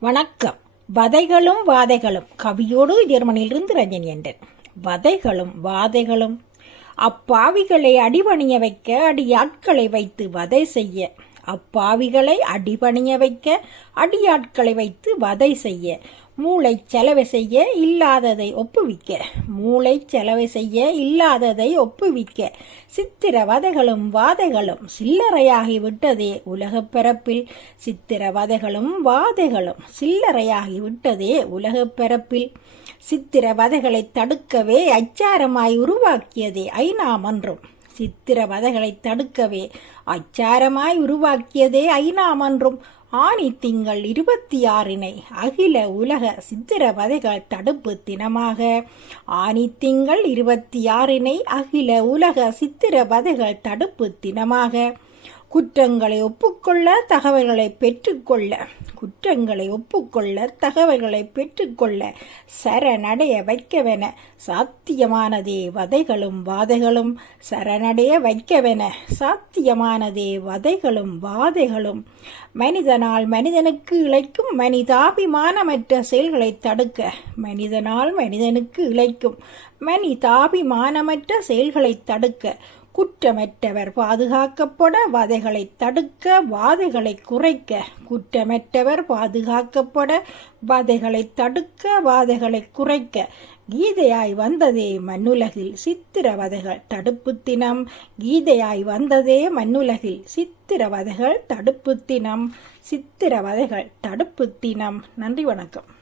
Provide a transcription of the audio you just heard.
வணக்கம். வதைகளும் வாதைகளும். கவியோடு ஜெர்மனியிலிருந்து ரஞ்சனி என்றன் வதைகளும் வாதைகளும். அப்பாவிகளை அடிபணிய வைக்க அடியாட்களை வைத்து வதை செய்ய அப்பாவிகளை அடிபணிய வைக்க அடியாட்களை வைத்து வதை செய்ய. மூளை செலவு செய்ய இல்லாததை ஒப்புவிக்க. மூளை செலவு செய்ய இல்லாததை ஒப்புவிக்க. சித்திரவதைகளும் வாதைகளும் சில்லறையாகி விட்டதே உலகப் பிறப்பில். சித்திரவதைகளும் வாதைகளும் சில்லறையாகி விட்டதே உலகப் பிறப்பில். சித்திரவதைகளை தடுக்கவே அச்சாரமாய் உருவாக்கியதே ஐநா மன்றம் சித்திரவதைகளை தடுக்கவே அச்சாரமாய் உருவாக்கியதே ஐநா மன்றும் ஆணி திங்கள் இருபத்தி ஆறினை அகில உலக சித்திரவதைகள் தடுப்பு தினமாக. ஆணி திங்கள் இருபத்தி ஆறினை அகில உலக சித்திரவதைகள் தடுப்பு தினமாக. குற்றங்களை ஒப்புக்கொள்ள தகவல்களை பெற்றுக்கொள்ள குற்றங்களை ஒப்புக்கொள்ள தகவல்களை பெற்றுக்கொள்ள சரணடைய வைக்கவென சாத்தியமானதே வதைகளும் வாதைகளும் சரணடைய வைக்கவென சாத்தியமானதே வதைகளும் வாதைகளும். மனிதனால் மனிதனுக்கு இழைக்கும் மனிதாபிமானமற்ற செயல்களை தடுக்க மனிதனால் மனிதனுக்கு இழைக்கும் மனிதாபிமானமற்ற செயல்களை தடுக்க குற்றமற்றவர் பாதுகாக்கப்பட வாதைகளை தடுக்க வாதைகளை குறைக்க. குற்றமற்றவர் பாதுகாக்கப்பட வாதைகளை தடுக்க வாதைகளை குறைக்க. கீதையாய் வந்ததே மண்ணுலகில் சித்திரவதைகள் தடுப்பு தினம். கீதையாய் வந்ததே மண்ணுலகில் சித்திரவதைகள் தடுப்பு தினம். சித்திரவதைகள் தடுப்பு தினம். நன்றி வணக்கம்.